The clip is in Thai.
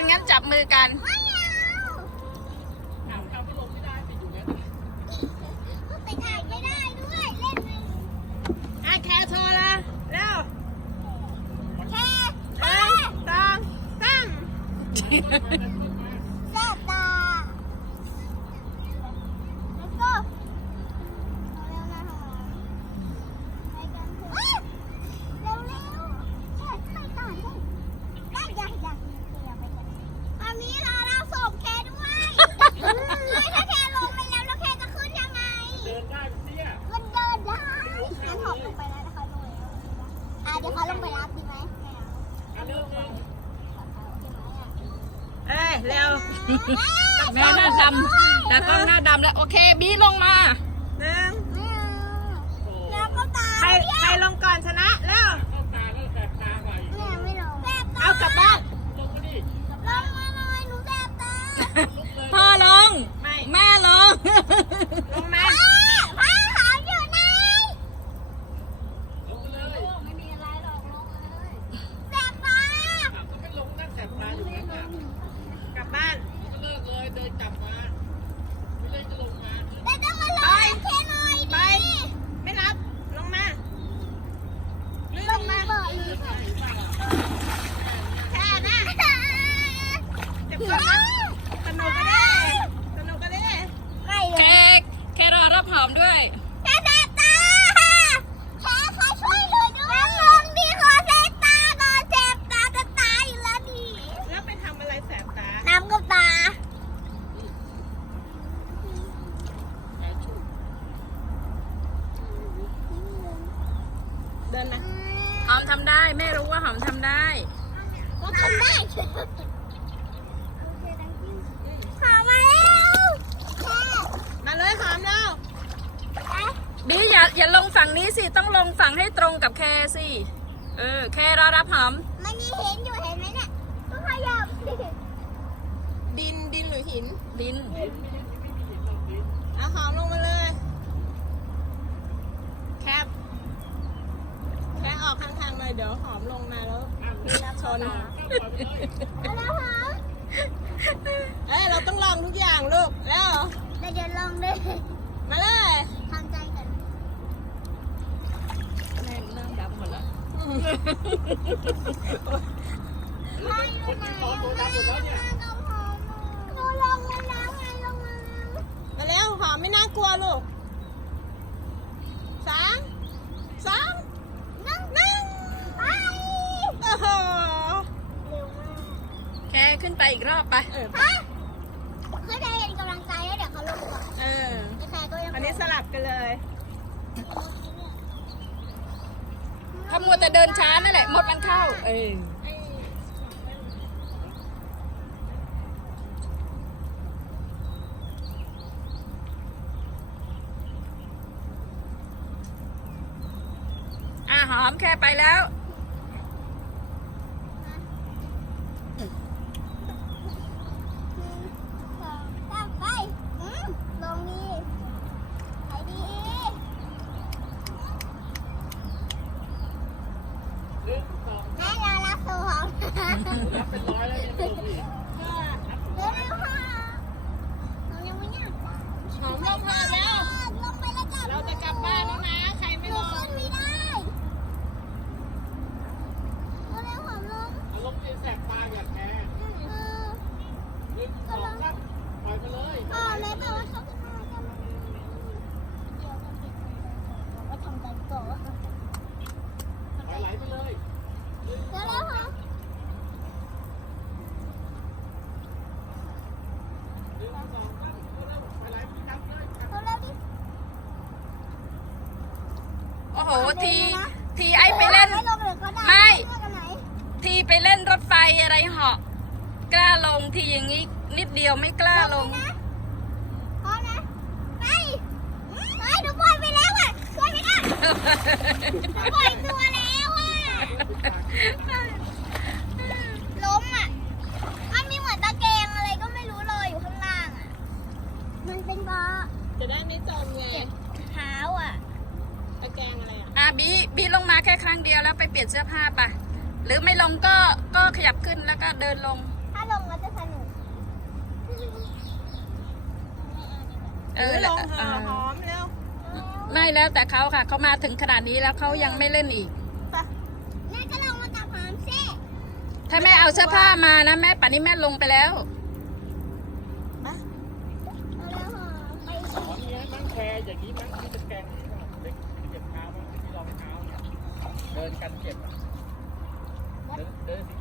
กันงั้นจับมือกันไม่เอาไปถ่ายไม่ได้ด้วยเล่นไม่อะแคร์โทรละแล้วแค่หนึ่งสองสาม แซ่บตาแล้วก็เอาเร็วนะหอมไปกันเถอะเร็วเร็วๆแค่ไปก่อนสิได้อยากอยากมีเตียไปกันอันนี้เราเราส่งแคด้วยเฮ้ยถ้าแคลงไปแล้วแล้วแคจะขึ้นยังไง เดินได้เตี้ย มันเดินได้งั้นหอมลงไปแล้วนะคะลงแล้วอะเดี๋ยวเขาลงไปรับดีไหมไม่เอา อันเดิมเอง เอ้ยเร็วแม่หน้าดำแต่กล้องหน้าดำแล้วโอเคบีลงมาหนึ่งไม่เอาแล้วก็ตาใครใครลงก่อนชนะแล้ว เข้าตาก็แสบตาไป แม่ไม่ลงแสบตา เอากลับบ้าน ลงมาดิ ลงมาหน่อยหนูแสบตา พ่อลง ไม่ แม่ลง ลงมา พ่อหอมอยู่ไหน ลงมาเลย ไม่มีอะไรหรอกลงเลยแสบตา ก็ไม่ลงนั่งแสบตาอยู่นั่นน่ะ กลับบ้าน ก็เลิกเลยเดินกลับมา ไม่เล่นก็ลงมา แต่ต้องมาลงแค่หน่อย ไป ดิ ไม่รับ ลงมาลื่นลงมา บอกเลย แค่นะเจ็บก่อนนะสนุกก็ได้ สนุกก็ได้ ไม่เล แค่ ย แค่รอรับหอมด้วย แค่แสบตาแค่ขอช่วยหนูด้วยลงดีขอแสบตาหน่อยแสบตาจะตายอยู่แล้วดิ แล้วไปทำอะไรแสบตา น้ำกับตา แสบชุด เดินมาหอมทำได้ แม่รู้ว่าหอมทำได้ ก็ทำได้หามาแล้วแค่มาเลยหอมแล้วแค่บีอย่าอย่าลงฝั่งนี้สิ ต้องลงฝั่งให้ตรงกับแคสิ เออ แครอรับหอม มันยังเห็นอยู่เห็นไหมเนี่ยก็พยายามดิดินดินหรือหิน ดินเอาหอมลงมาเลย แคบแค่ออกข้างๆหน่อยเดี๋ยวหอมลงมาแล้วพี่นับชนแล้วหอมเอ้ยเราต้องลองทุกอย่างลูกแล้วแต่เดี๋ยวลองด้วยมาเลยทำใจกันแม่นั่งดำหมดแล้วไม่อยู่ไหนแม่กับหอมหนูลงมาแล้วไงลงมาแล้วมาแล้วหอมไม่น่ากลัวลูกสามสอง นั่งนั่งไป โอ้โห เร็วมาก แค่ ขึ้นไปอีกรอบไปเออฮะคือได้เห็นกำลังใจแล้วเดี๋ยวเขาลงก่อนเออ แต่ใครก็ยังอันนี้สลับกันเลย ถ้ามัวแต่เดินช้านั่นแหละหมดมันเข้า เออ อะหอมแค่ไปแล้ว สองสามไปอืมลงดีไปดี หนึ่งสอง แม่เรารักสูของ รับเป็นร้อยแล้วเนี่ยไม่ลงดิ เร็วเร็วค่ะเรายังไม่อยากตาย หอมลงมาแล้ว ลงไปแล้วจ้ะ เราจะกลับบ้านแล้วนะ ใคร ห ไม่ นู ลง ขึ้นไม่ได้เร็วเร็วหอมลง เอาลงดิแสบตาอย่าแพ้ เออ หนึ่งสองสามปล่อยมาเลย พ่อเลยแบบว่าเขาขึ้นมากันเดี๋ยวจะปิดว่าทำใจก่อน ปล่อยไหลไปเลย เร็วเร็วค่ะ หนึ่งสองสามเร็วปล่อยไหลไปครับเลยครับ เร็วเร็วดิ โอ้โหทีทีไอไปเล่น ไม่ลงเลยก็ได้ไม่เลือกอันไหนทีไปเล่นรถไฟอะไรเหาะ กล้าลงทีอย่างนี้นิดเดียวไม่กล้าลงนะพอนะไปไปหนูปล่อยไปแล้วอะช่วยไม่ได้หนูปล่อย บีบีลงมาแค่ครั้งเดียวแล้วไปเปลี่ยนเสื้อผ้าปะหรือไม่ลงก็ก็ขยับขึ้นแล้วก็เดินลง ถ้าลงมันจะสนุกเออลงหอมแล้วไม่แล้วแต่เขาค่ะเขามาถึงขนาดนี้แล้วเขายังไม่เล่นอีกแม่ก็ลงมากับหอมสิถ้าแม่เอาเสื้อผ้ามานะแม่ป่านนี้แม่ลงไปแล้วไปหอมไปสิมันแคร์อย่างนี้มันคือจะแกง เดินกันเจ็บอะเดินเดินสิ